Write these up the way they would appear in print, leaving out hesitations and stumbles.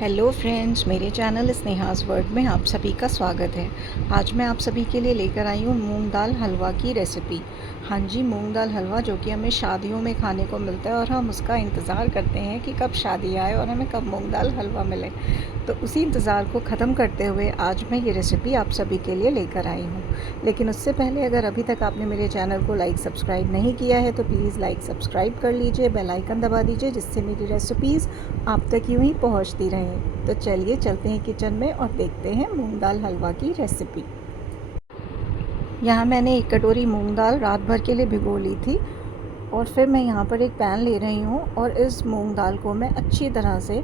Hello friends, मेरे channel स्नेहास world में आप सभी का स्वागत है। आज मैं आप सभी के लिए लेकर आई हूँ मूंग दाल हलवा की रेसिपी। हाँ जी, मूंग दाल हलवा जो कि हमें शादियों में खाने को मिलता है और हम उसका इंतज़ार करते हैं कि कब शादी आए और हमें कब मूंग दाल हलवा मिले। तो उसी इंतज़ार को ख़त्म करते हुए आज मैं ये रेसिपी आप सभी के लिए लेकर आई हूँ। लेकिन उससे पहले अगर अभी तक आपने मेरे चैनल को लाइक सब्सक्राइब नहीं किया है तो प्लीज़ लाइक सब्सक्राइब कर लीजिए, बेल आइकन दबा दीजिए, जिससे मेरी रेसिपीज़ आप तक यूँ ही पहुँचती रहें। तो चलिए चलते हैं किचन में और देखते हैं मूंग दाल हलवा की रेसिपी। यहाँ मैंने 1 कटोरी मूंग दाल रात भर के लिए भिगो ली थी और फिर मैं यहाँ पर एक पैन ले रही हूँ और इस मूंग दाल को मैं अच्छी तरह से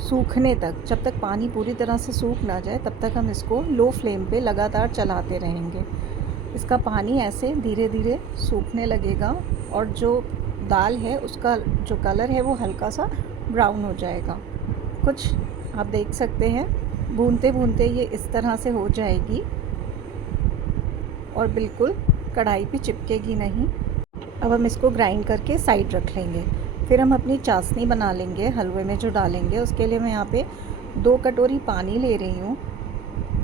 सूखने तक, जब तक पानी पूरी तरह से सूख ना जाए तब तक हम इसको लो फ्लेम पे लगातार चलाते रहेंगे। इसका पानी ऐसे धीरे धीरे सूखने लगेगा और जो दाल है उसका जो कलर है वो हल्का सा ब्राउन हो जाएगा। कुछ आप देख सकते हैं, भूनते भूनते ये इस तरह से हो जाएगी और बिल्कुल कढ़ाई पे चिपकेगी नहीं। अब हम इसको ग्राइंड करके साइड रख लेंगे। फिर हम अपनी चाशनी बना लेंगे हलवे में जो डालेंगे। उसके लिए मैं यहाँ पे 2 कटोरी पानी ले रही हूँ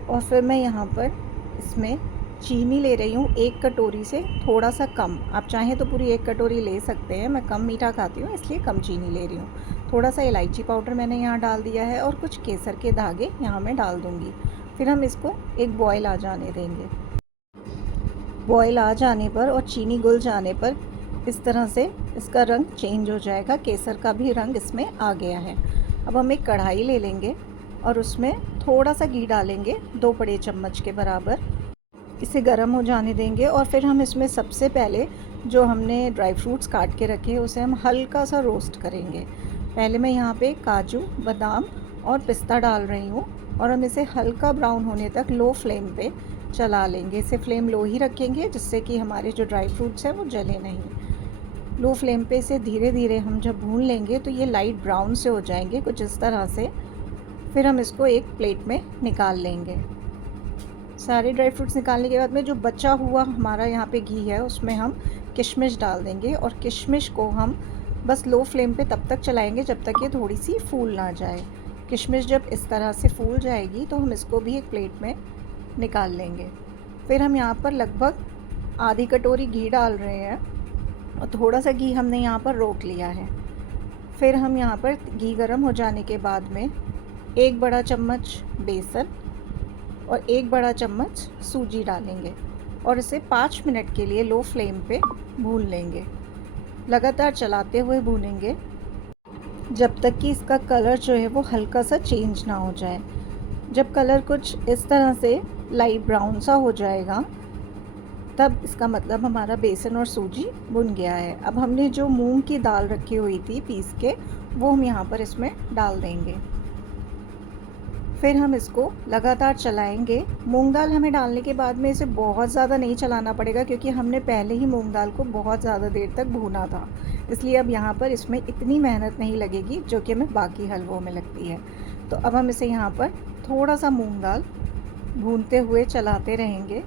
और फिर मैं यहाँ पर इसमें चीनी ले रही हूँ 1 कटोरी से थोड़ा सा कम। आप चाहें तो पूरी 1 कटोरी ले सकते हैं, मैं कम मीठा खाती हूँ इसलिए कम चीनी ले रही हूँ। थोड़ा सा इलायची पाउडर मैंने यहाँ डाल दिया है और कुछ केसर के धागे यहाँ मैं डाल दूँगी। फिर हम इसको एक बॉयल आ जाने देंगे। बॉयल आ जाने पर और चीनी घुल जाने पर इस तरह से इसका रंग चेंज हो जाएगा, केसर का भी रंग इसमें आ गया है। अब हम एक कढ़ाई ले लेंगे और उसमें थोड़ा सा घी डालेंगे, 2 बड़े चम्मच के बराबर। इसे गर्म हो जाने देंगे और फिर हम इसमें सबसे पहले जो हमने ड्राई फ्रूट्स काट के रखे हैं उसे हम हल्का सा रोस्ट करेंगे। पहले मैं यहाँ पे काजू, बादाम और पिस्ता डाल रही हूँ और हम इसे हल्का ब्राउन होने तक लो फ्लेम पे चला लेंगे। इसे फ्लेम लो ही रखेंगे जिससे कि हमारे जो ड्राई फ्रूट्स हैं वो जले नहीं। लो फ्लेम पे इसे धीरे धीरे हम जब भून लेंगे तो ये लाइट ब्राउन से हो जाएंगे, कुछ इस तरह से। फिर हम इसको एक प्लेट में निकाल लेंगे। सारे ड्राई फ्रूट्स निकालने के बाद में जो बचा हुआ हमारा यहाँ पे घी है उसमें हम किशमिश डाल देंगे और किशमिश को हम बस लो फ्लेम पे तब तक चलाएंगे जब तक ये थोड़ी सी फूल ना जाए। किशमिश जब इस तरह से फूल जाएगी तो हम इसको भी एक प्लेट में निकाल लेंगे। फिर हम यहाँ पर लगभग आधी कटोरी घी डाल रहे हैं और थोड़ा सा घी हमने यहाँ पर रोक लिया है। फिर हम यहाँ पर घी गर्म हो जाने के बाद में 1 बड़ा चम्मच बेसन और 1 बड़ा चम्मच सूजी डालेंगे और इसे 5 मिनट के लिए लो फ्लेम पे भून लेंगे। लगातार चलाते हुए भूनेंगे जब तक कि इसका कलर जो है वो हल्का सा चेंज ना हो जाए। जब कलर कुछ इस तरह से लाइट ब्राउन सा हो जाएगा तब इसका मतलब हमारा बेसन और सूजी भुन गया है। अब हमने जो मूंग की दाल रखी हुई थी पीस के, वो हम यहाँ पर इसमें डाल देंगे। फिर हम इसको लगातार चलाएंगे। मूंग दाल हमें डालने के बाद में इसे बहुत ज़्यादा नहीं चलाना पड़ेगा क्योंकि हमने पहले ही मूंग दाल को बहुत ज़्यादा देर तक भूना था, इसलिए अब यहाँ पर इसमें इतनी मेहनत नहीं लगेगी जो कि हमें बाकी हलवों में लगती है। तो अब हम इसे यहाँ पर थोड़ा सा मूंग दाल भूनते हुए चलाते रहेंगे।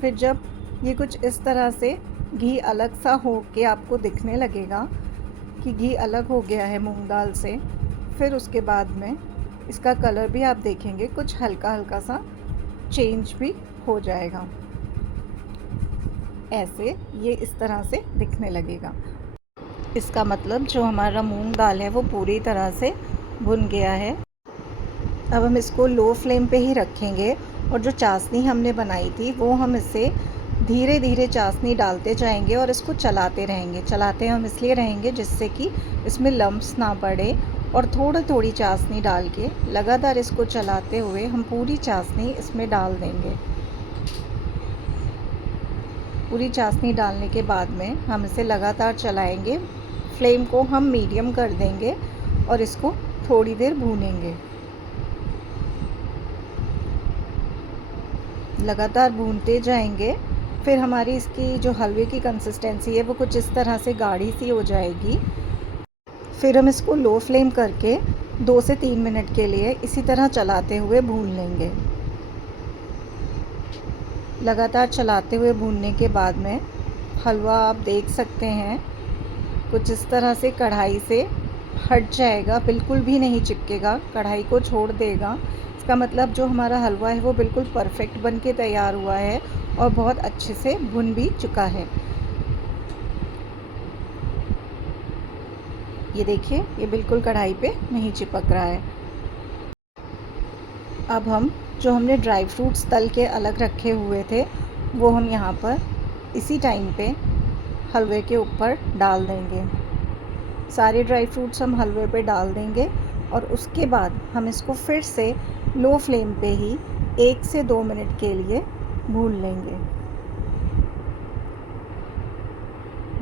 फिर जब ये कुछ इस तरह से घी अलग सा हो के आपको दिखने लगेगा कि घी अलग हो गया है मूंग दाल से, फिर उसके बाद में इसका कलर भी आप देखेंगे कुछ हल्का हल्का सा चेंज भी हो जाएगा। ऐसे ये इस तरह से दिखने लगेगा। इसका मतलब जो हमारा मूंग दाल है वो पूरी तरह से भुन गया है। अब हम इसको लो फ्लेम पे ही रखेंगे और जो चाशनी हमने बनाई थी वो हम इसे धीरे धीरे चाशनी डालते जाएंगे और इसको चलाते रहेंगे। चलाते हम इसलिए रहेंगे जिससे कि इसमें लम्प्स ना पड़े और थोड़ी थोड़ी चाशनी डाल के लगातार इसको चलाते हुए हम पूरी चाशनी इसमें डाल देंगे। पूरी चाशनी डालने के बाद में हम इसे लगातार चलाएंगे। फ्लेम को हम मीडियम कर देंगे और इसको थोड़ी देर भूनेंगे। लगातार भूनते जाएंगे। फिर हमारी इसकी जो हलवे की कंसिस्टेंसी है वो कुछ इस तरह से गाढ़ी सी हो जाएगी। फिर हम इसको लो फ्लेम करके 2 से 3 मिनट के लिए इसी तरह चलाते हुए भून लेंगे। लगातार चलाते हुए भूनने के बाद में हलवा आप देख सकते हैं कुछ इस तरह से कढ़ाई से हट जाएगा, बिल्कुल भी नहीं चिपकेगा, कढ़ाई को छोड़ देगा। इसका मतलब जो हमारा हलवा है वो बिल्कुल परफेक्ट बन के तैयार हुआ है और बहुत अच्छे से भुन भी चुका है। ये देखिए, ये बिल्कुल कढ़ाई पे नहीं चिपक रहा है। अब हम जो हमने ड्राई फ्रूट्स तल के अलग रखे हुए थे वो हम यहाँ पर इसी टाइम पे हलवे के ऊपर डाल देंगे। सारे ड्राई फ्रूट्स हम हलवे पे डाल देंगे और उसके बाद हम इसको फिर से लो फ्लेम पे ही 1 से 2 मिनट के लिए भून लेंगे।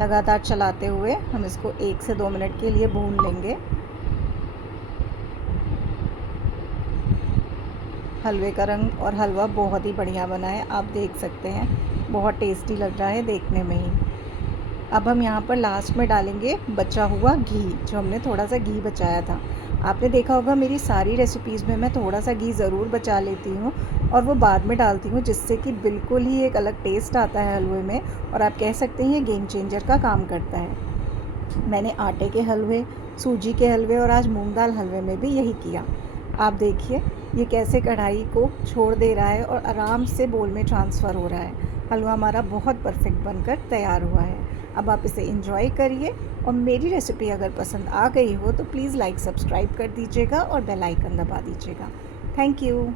लगातार चलाते हुए हम इसको 1 से 2 मिनट के लिए भून लेंगे। हलवे का रंग और हलवा बहुत ही बढ़िया बना है, आप देख सकते हैं, बहुत टेस्टी लग रहा है देखने में ही। अब हम यहाँ पर लास्ट में डालेंगे बचा हुआ घी, जो हमने थोड़ा सा घी बचाया था। आपने देखा होगा मेरी सारी रेसिपीज़ में मैं थोड़ा सा घी ज़रूर बचा लेती हूँ और वो बाद में डालती हूँ, जिससे कि बिल्कुल ही एक अलग टेस्ट आता है हलवे में और आप कह सकते हैं ये गेम चेंजर का काम करता है। मैंने आटे के हलवे, सूजी के हलवे और आज मूंग दाल हलवे में भी यही किया। आप देखिए ये कैसे कढ़ाई को छोड़ दे रहा है और आराम से बोल में ट्रांसफ़र हो रहा है। हलवा हमारा बहुत परफेक्ट बनकर तैयार हुआ है। अब आप इसे एंजॉय करिए और मेरी रेसिपी अगर पसंद आ गई हो तो प्लीज़ लाइक सब्सक्राइब कर दीजिएगा और बेल आइकन दबा दीजिएगा। Thank you.